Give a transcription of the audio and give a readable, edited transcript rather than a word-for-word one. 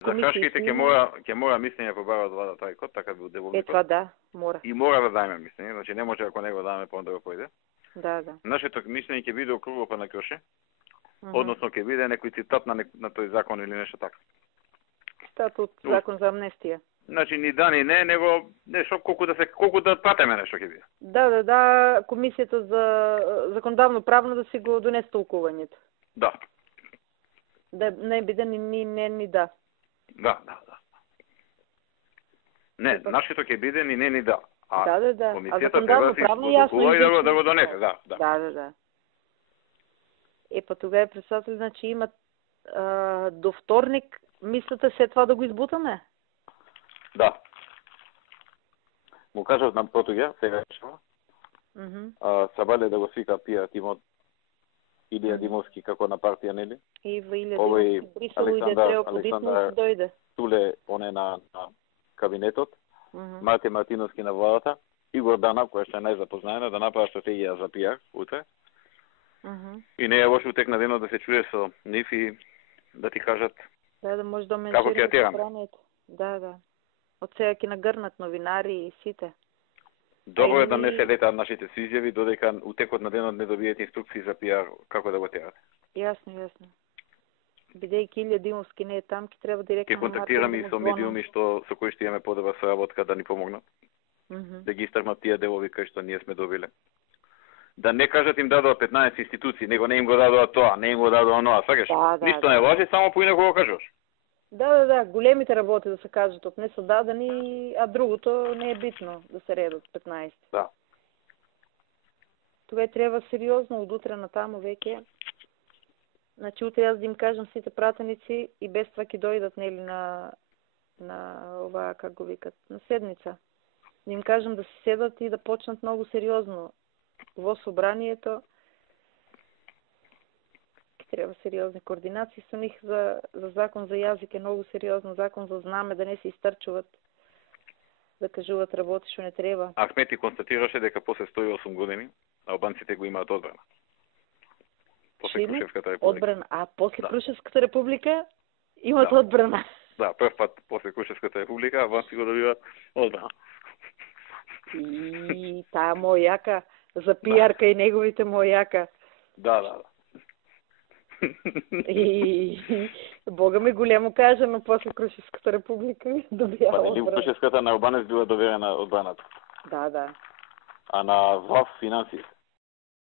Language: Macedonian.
За кршките ќе мора мислење по барот влада трајкот, така би деволникот. Това да, мора. И мора да дајме мислење, значи не може ако не го дадеме па да го појде. Да, да. Нашето мислење ќе биде округло па на Кроше. Односно ќе биде некој цитат на тој закон или нешто така. Цитат од закон за амнестија. Значи ни да ни не, него нешто колку да пратиме нешто ќе биде. Да, комисијата за законодавно правно да си го донесе толкувањето. Да. Да не биде ни не ни да. Да. Не, нашето ќе биде ни не ни да. Да. Комисијата треба да се използува и да го донесе, да. Да. Па тогава председател, значи имат до вторник, мислите се това да го избутаме? Да. Му кажав на Потуѓа, сега решава. Сабале да го свика пија тимот Илија Димовски како на партија, нели? И во Илија Димовски Брисел иде треба подитно да дојде. Туле поне на кабинетот, Марти Мартиновски на владата, Игор Данав, која што е најзапознаена, да направи стратегија за пиар утре. И не е лошо утекна денот да се чуе со нив и да ти кажат да може да како ќе ја тераме. Да. Од сега ќе нагрнат новинари и сите. Добро е да не се летаат нашите изјави, додека утекот на денот не добиете инструкции за пиар како да го терате. Јасно. Бидејќи Илија Димовски не е там, ќе треба директно ќе контактираме и со медиуми со кои што имаме подобра соработка да ни помогнат. Да ги истрмат тие делови кои што ние сме добиле. Да не кажат им дадоа 15 институции, него не им го дадоа тоа, не им го дадоа оноа, сакаш? Ништо не важи, само поинаку го кажеш. Да, големите работи да се кажат, не се дадени, а другото не е битно да се редат 15. Да. Тогава треба сериозно од утре натаму веќе. Значи утре јас да им кажам сите пратеници и без това ќе дојдат нели на ова како го викат, на седница. Да им кажам да се седат и да почнат многу сериозно во собранието. Треба сериозни координации со них за закон за јазик е многу сериозно, закон за знаме да не се истрчуваат, да кажуваат работи што не треба. Ахмети констатираше дека после 108 години албанците го имаат одбрана. После Крушевската република. Одбрана, после Крушевската република имаат одбрана. Да, прв пат после Крушевската република албанци го добиваат одбрана. И таа мојака за пиарка и неговите мојака. Да. И Бога ми големо кажано после Крушевската република добија одбрана. Крушевската на Албанец била доверена одбраната. Да. А на ВАФ финансиите.